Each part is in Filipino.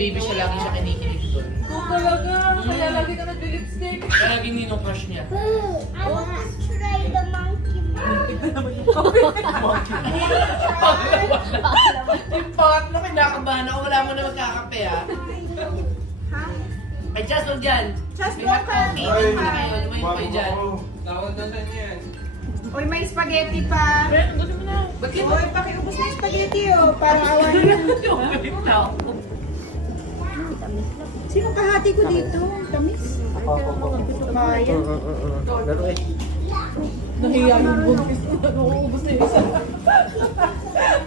baby siya, lagi siya kinikilig doon. Oo talaga. Kaya lagi ka nag-lipstick. Kaya lagi ninong crush niya. I want to try the monkey bar. Yung pangatlo, kinakabahan ako. Wala mo na magkakape, ha? Ay, Chas, huwag dyan. Chas, May go hot ka. coffee. Ay. Ano na kayo? Ano kayo dyan? Tawag na saan yan? Uy, may spaghetti pa. Ben, gusto mo na. Ba't kayo? Uy, pakiubos na yung spaghetti oh. Parang awan na. Wait lang. Sino kahati ko dito? Tamis. Kaya. Laro eh. Nahiya yung buntis. Nauubos na yung isa.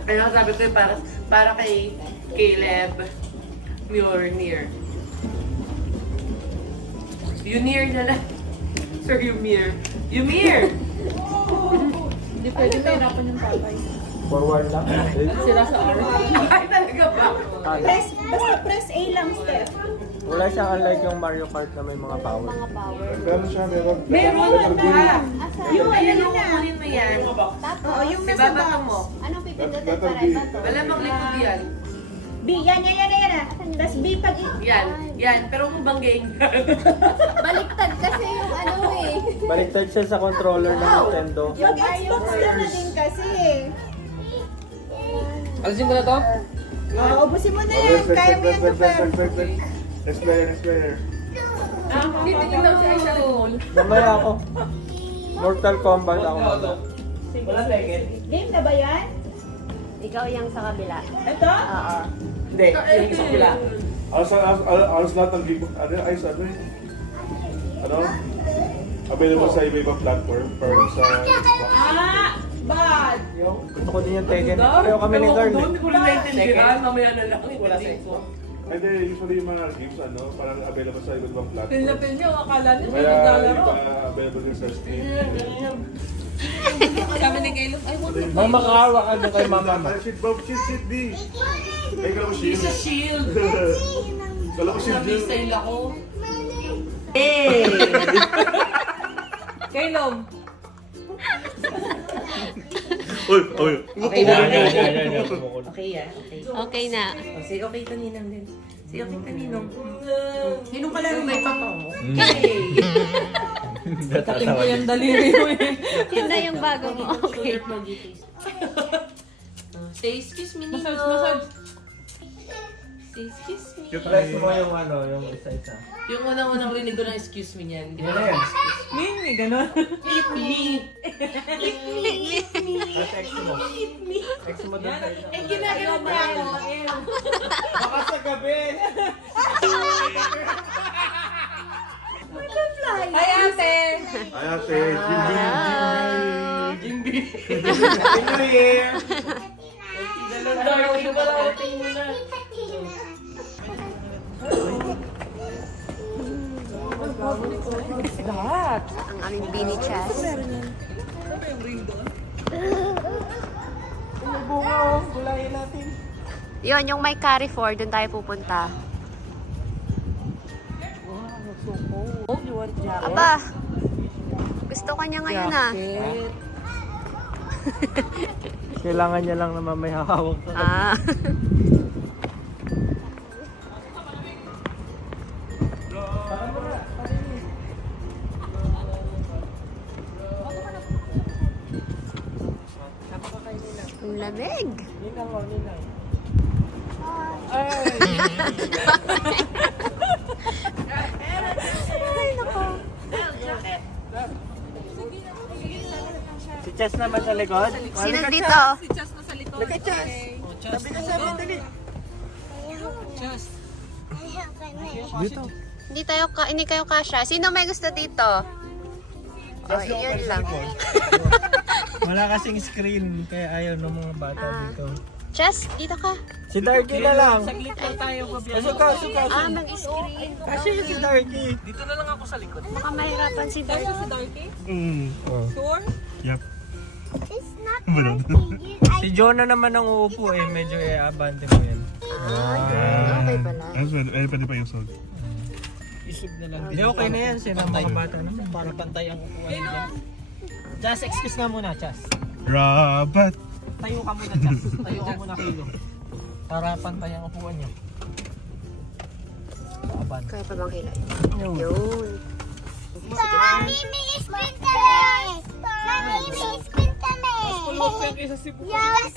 Ano sabi ko yung para kay Caleb. Near. Yunir na lang. Sir, Yumir. Yumir! Hindi pwede mahirapan yung tatay. Forward lang. Sila sa araw. Ay, talaga ba? Basta press A lang, Steph. Wala siyang unlike yung Mario Kart na may mga power. Mga power. Meron siya, meron. Meron na. Yung Ayan, ano na. kukunin mo yan. Tapos, Oo, yung nasa Ibabaka box. mo. anong pipindutin Letter para B. iba to? Wala mang likod yan. B, yan. Tapos B pag Yan. Pero kung banggain Baliktad kasi yung ano eh. Baliktad siya sa controller ng Nintendo. mag-Xbox ka na din kasi. Alisin ko na to? Oo, ubusin mo na yan. Kaya mo yan to, Fer. Next player. Titingin daw siya sa wall. Mamaya ako. Mortal Kombat ako muna. Game na ba yan? Ikaw yung sa kabila. Ito? Oo. Hindi, yung isa pila. Alas lahat ng game. Ano eh? Ano? Available sa iba-ibang platform. Pero sa... Bad. Gusto ko din yung Tekken. Pareho kami ni Carl eh. Hindi ko na naintindihan. Mamaya na lang. Wala sa Xbox. Hindi, usually yung mga games, parang available sa iba-ibang platform. Pinapin niyo, akala niyo Kaya naglalaro. iba available din sa Steam. Sabi ni Caleb, I want to May makakawa ka doon kay mama mo. Shit, Bob, shit, D. Ay, kala ko Hindi shield. sa shield. Kala ko shield. Sabi style ako. Caleb. Oy. Okay na. Yan. Okay yan. Okay. Okay na. Say okay to Ninang din. Say okay to Ninong. Sinong kalaro May mo? papa mo. Yay! Takin ko yung daliri mo eh. Yun na yung bago mo. Okay. Say excuse me, Massage. Ninong. Say excuse me. Press mo yung ano, yung isa-isa. Yung unang-unang rinig ko ng excuse me niyan. Hindi Yun na yan. Mimi, gano'n. Eat me! Text mo. Text mo doon sa isa. Eh, ginagawa mo ako. Baka sa gabi. Hi, ate! Ay, ate. Jimby! Happy New Year! Darwin pala outing mo na. Lahat. Ang aming Bini Chess. Gulayin natin. Yun, yung may Carrefour, doon tayo pupunta. Oh, you want jacket? Aba, gusto ko niya ngayon ah. Kailangan niya lang naman may hawak sa Ah. Ang lamig. Ninang. Ay, nako. Si Chess naman sa likod. Sino dito? Look at Chess. Sabi ka sa amin, dali. Dito. Hindi kayo kasha. Sino may gusto dito? Oh, yun lang. Wala kasing screen, kaya ayaw ng mga bata dito. Chess, dito ka. Si Darky na lang. Saglit lang tayo. Suka. Ah, mag-screen. Kasi si Darky. Baka mahirapan si Dark. Oh. Sure? Yep. It's not monkey. Si Jonah naman ang uupo eh. Medyo abante mo yan. Ah, okay pala. Pwede pa yung song. Isip na lang. Hindi, okay na yan. Sila mga bata naman. Para pantay ang upuan nila. Just excuse nga muna, Chas. Rabat. Tayo ka muna, Chas. Tayo ka muna, Kilo. Para pantay ang upuan niya. ban. Kaya pa bang hilahin? Yun. Mami, may spin kami! Mami, may spin kami! Yes,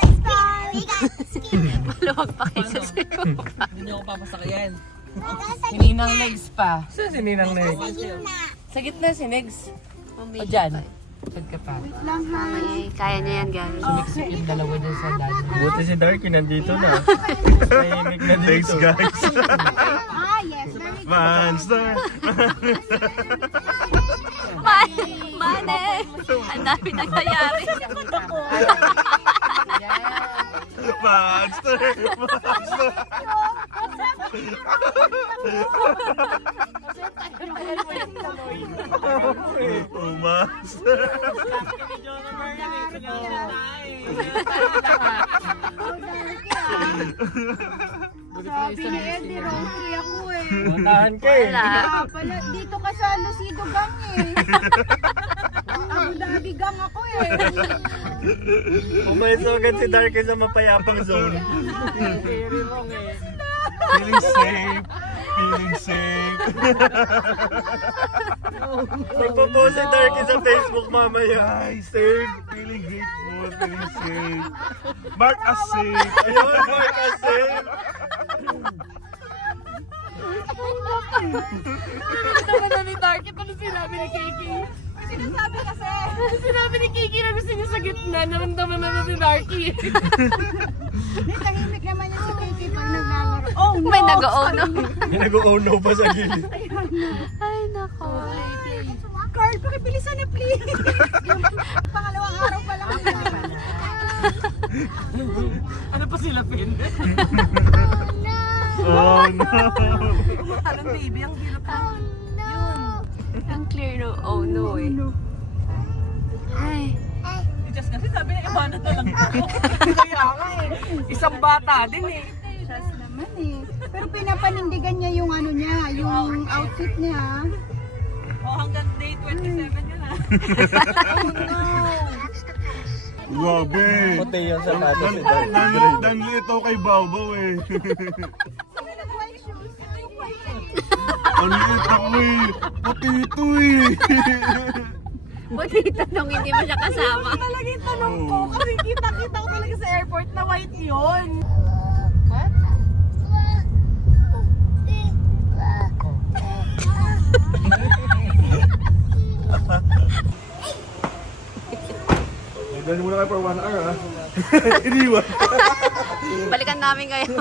we got skin! Maluwag pa kayo sa sibo. Hindi niyo ako papasakayan. We got Hininang legs pa. Saan si Ninang na yun? gitna. Sa gitna si Negs. Mami, O dyan. Pag ka pa. Lang ha. Ay, kaya niya yan, guys. Sumiksik yung dalawa dyan sa dad. Buti si Darky nandito na. Tahimik na dito. Thanks, guys. Ah, yes. Very good. Monster. Mane! Ang dami nangyayari. Monster. Monster. Oh, monster. Sabi ni Eddie, round 3 ako eh. Matahan ka eh. Wala. Ah, pala, dito ka sa Lucido Gang eh. Abu Dhabi Gang ako eh. Umayos agad si Darky sa mapayapang zone. Feeling safe. Feeling safe. Magpo-post si Darky sa Facebook mamaya. Guys, safe. Feeling grateful. Feeling safe. Mark as safe. Ayun, Mark kasi. Naman na ni Darky, paano sinabi ni Kiki? Sinasabi kasi. Sinabi ni Kiki na gusto niya sa gitna, naramdaman na ni Darky. May tahimik naman yung si Kiki pag naglalaro. Oh no! May nag-o-no. May nag-o-no pa sa gilid. Ay, nako. Carl, pakibilisan na please. Yung pangalawang araw pa lang. Ano pa sila, Pin? Oh, no. Parang baby, ang hirap na. Ang clear no. Oh, no eh. Ay. Just kasi sabi niya, iwanag na lang ako. Kaya nga eh. Isang bata din eh. Just naman eh. Pero pinapanindigan niya yung ano niya, yung outfit niya. O hanggang day 27 yun ha. Grabe. Puti yung sapatos si Darky. Danli ito kay Babaw eh. Ang liit ako eh. Puti ito eh. Buti tanong, hindi mo siya kasama. Talaga yung tanong ko kasi kita-kita ko talaga sa airport na white yun. Dahil muna kayo for 1 hour ha. Iniwan. Balikan namin kayo.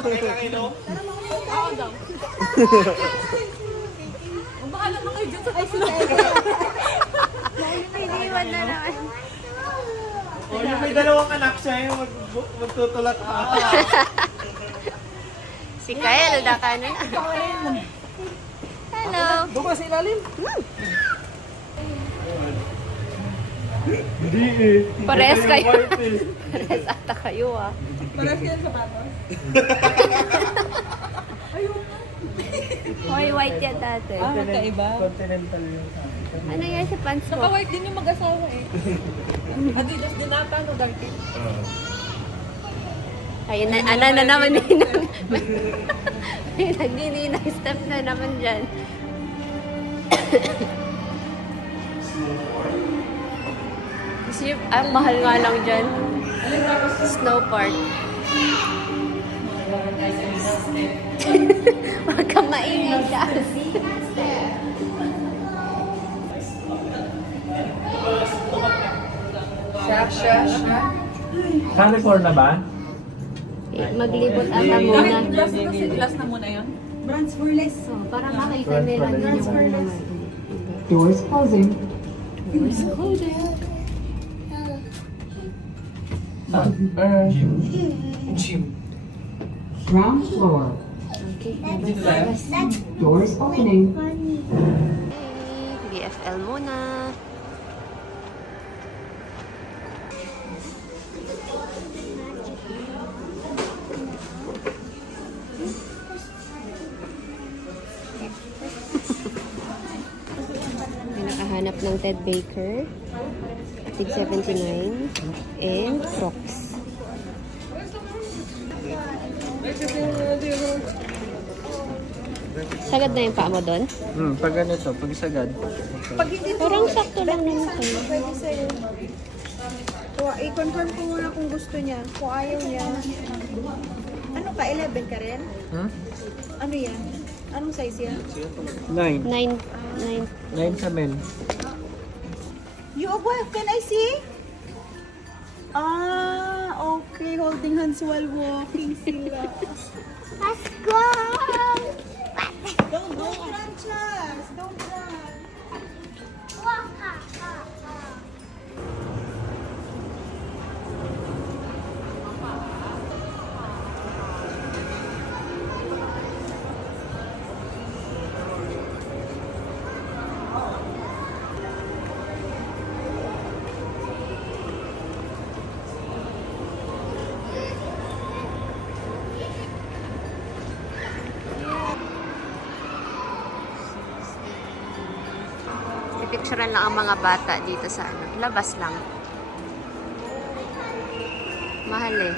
Bahala na kayo dyan sa taas. Iniwan na naman. Oh, yung may dalawang anak siya yung magtutulak pa. Si Kyle, daka na. Hello. Buka sa ilalim. Hindi eh. Pares Ito yung kayo. white eh. Pares ata kayo ah. Parang yan sa bata. Hoy, white yan dati. Magkaiba. Continental yun. Ano yan sa pants mo? Naka-white din yung mag-asawa eh. Adidas din ata, no, Darky? Ayun na, ana na naman ninang. May nagnininang step na naman dyan. Kasi ang mahal nga lang dyan. Snow park. Huwag kang maingay ka. California ba? Maglibot ata muna. Last na muna yun. Brands for less. So, para makita nila din yung naman. Doors closing. Doors closing. Gym. Ground floor. Okay. Doors opening. BFL muna. May nakahanap ng Ted Baker. Tig 79. And Crocs. Sagad na yung paa mo doon? Pag ganito, pag sagad. Pag hindi to, Parang sakto lang naman kayo. pwede sa'yo. I-confirm ko muna kung gusto niya. Kung ayaw niya. Ano ka? 11 ka rin? Ano yan? Anong size yan? 9. 9. 9 sa men. You what? Can I see? Okay. Holding hands while walking sila. Let's go. Don't run, Chas. Don't run. Pipicturean lang ang mga bata dito sa ano. Labas lang. Mahal eh.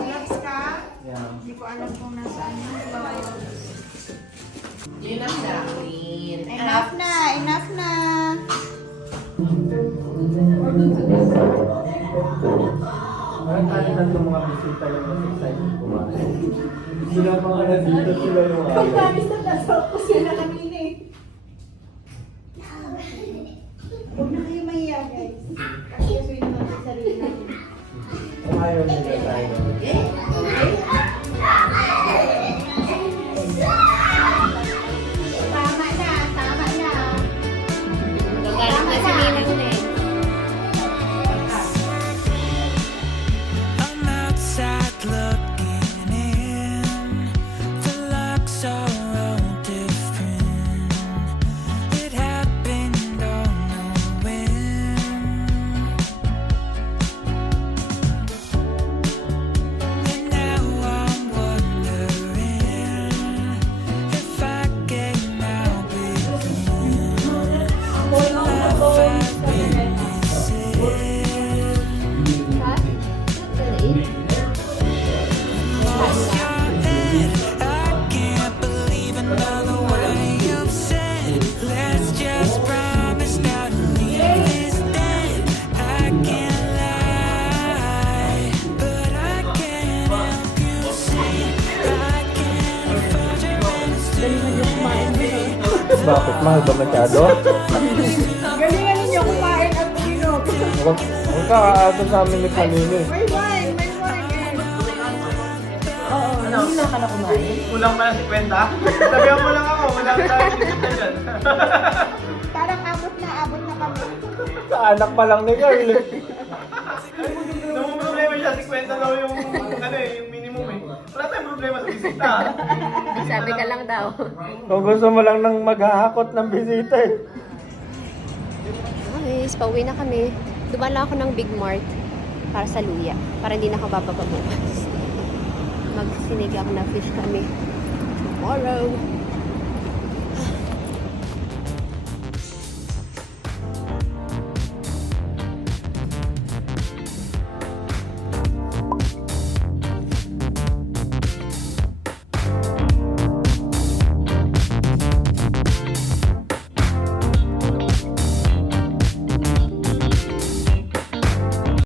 Relax ka? Hindi ko alam kung nasaan yun. Enough na. Enough na. Parang tayo na itong mga bisita yung mas excited kumain. Sila mga nandito sila yung Pagkamis na nasa ko sila kanina eh. Huwag na kayo mahiya guys. Kasi suyin natin sarili natin. ayaw nila tayo. Tama na. Tama na. Gagalak na si Ninang na eh. I'm outside looking in. The looks are all different. It happened on a whim. And now I'm wondering if I can now begin the life I've been missing. Lost your head. I can't believe another word you've said. Let's just promise not to leave this dead. I can't lie, but I can't help you see. I can't afford you when it's too late. Bakit? Mahal ba masyado? Galingan ninyo kumain at inom. Huwag ka aato sa amin ni kanina eh. May wine. May wine. Kulang pa na 50? Sabihan mo lang ako, madami tayo dito dyan. Parang abot na kami. Sa anak pa lang ni Carl eh. Nung problema siya, 50 daw yung, yung minimum eh. Wala tayong problema sa bisita. Sabi ka lang daw. Kung gusto mo lang nang maghahakot ng bisita eh. Guys, pauwi na kami. Dumaan lang ako ng Big Mart para sa luya. Para hindi na ako bababa bukas. Magsinigang na fish kami tomorrow.